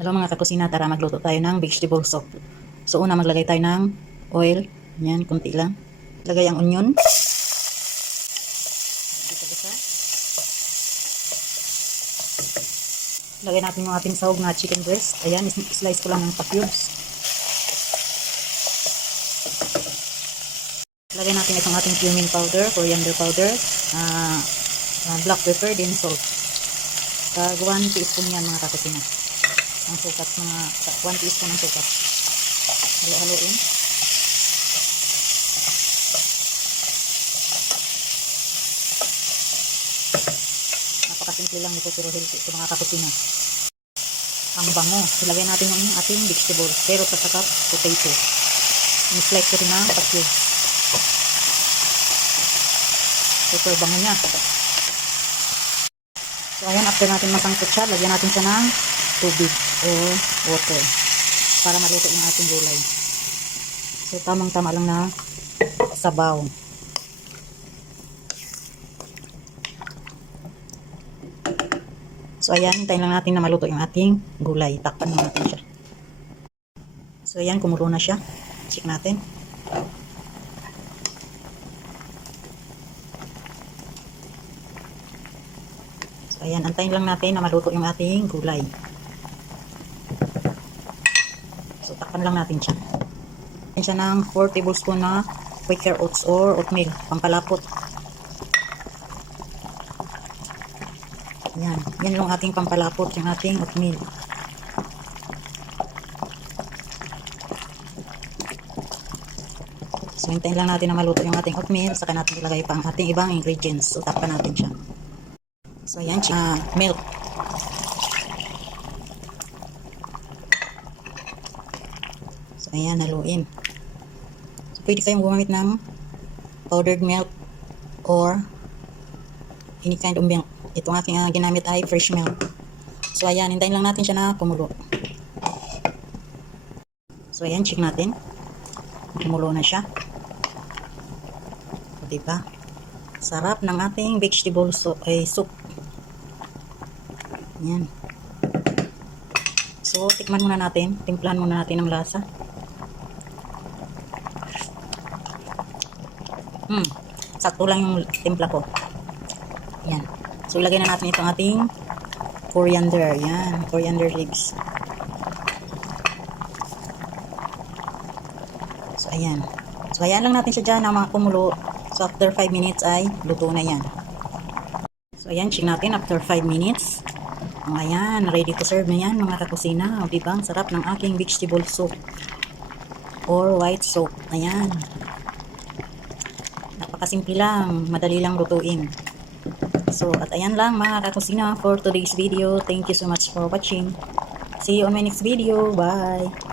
Hello mga kakusina, tara magluto tayo ng vegetable soup. So una maglagay tayo ng oil. Yan, kunti lang. Lagay ang onion. Isa-isa. Lagay natin yung ating sahog na chicken breast. Ayan, slice ko lang ng pa-cubes. Lagay natin itong ating cumin powder, coriander powder, black pepper, din salt. 1 teaspoon yan mga kakusina. Ang sukat, mga 1 teaspoon ng sukat. Halo-haloin. Napakasimple lang ito pero healthy ito mga kakusina. Ang bango. Ilagay natin yung ating vegetable. Pero sa saka potato. I-slice ko rin ng pa-cubes. Super bango niya. So ayan, after natin masangkot siya, lagyan natin siya ng tubig o water para maluto yung ating gulay. So tamang-tama lang na sabaw. So ayan, hintayin lang natin na maluto yung ating gulay. Takpan natin siya. So ayan, kumulo na siya. Check natin. So ayan, antayin lang natin na maluto yung ating gulay. So takpan lang natin siya. Ayan siya ng 4 tablespoon na Quaker oats or oatmeal, pampalapot. Yan, yan yung ating pampalapot, yung ating oatmeal. So hintayin lang natin na maluto yung ating oatmeal, saka natin ilagay pa ang ating ibang ingredients. So takpan natin siya. So ayan, milk. So ayan, haluin. So pwede kayong gumamit ng powdered milk or any kind of milk. Itong aking ginamit ay fresh milk. So ayan, hintayin lang natin siya na kumulo. So ayan, check natin. Kumulo na siya. So, diba? Sarap ng ating vegetable soup. Ayan. So tikman muna natin. Timplahan muna natin ng lasa. Sakto lang yung timpla ko. Ayan. So, ilagay na natin itong ating coriander. Yan, coriander leaves. So, ayan. So, ayan lang natin siya dyan na mga kumulo. So, after 5 minutes ay luto na yan. So, ayan, check natin after 5 minutes. Ayan, ready to serve na yan mga kakusina. O, diba? Ang sarap ng aking vegetable soup or white soup. Ayan. Napakasimple lang. Madali lang lutuin. So, at ayan lang mga kakusina for today's video. Thank you so much for watching. See you on my next video. Bye!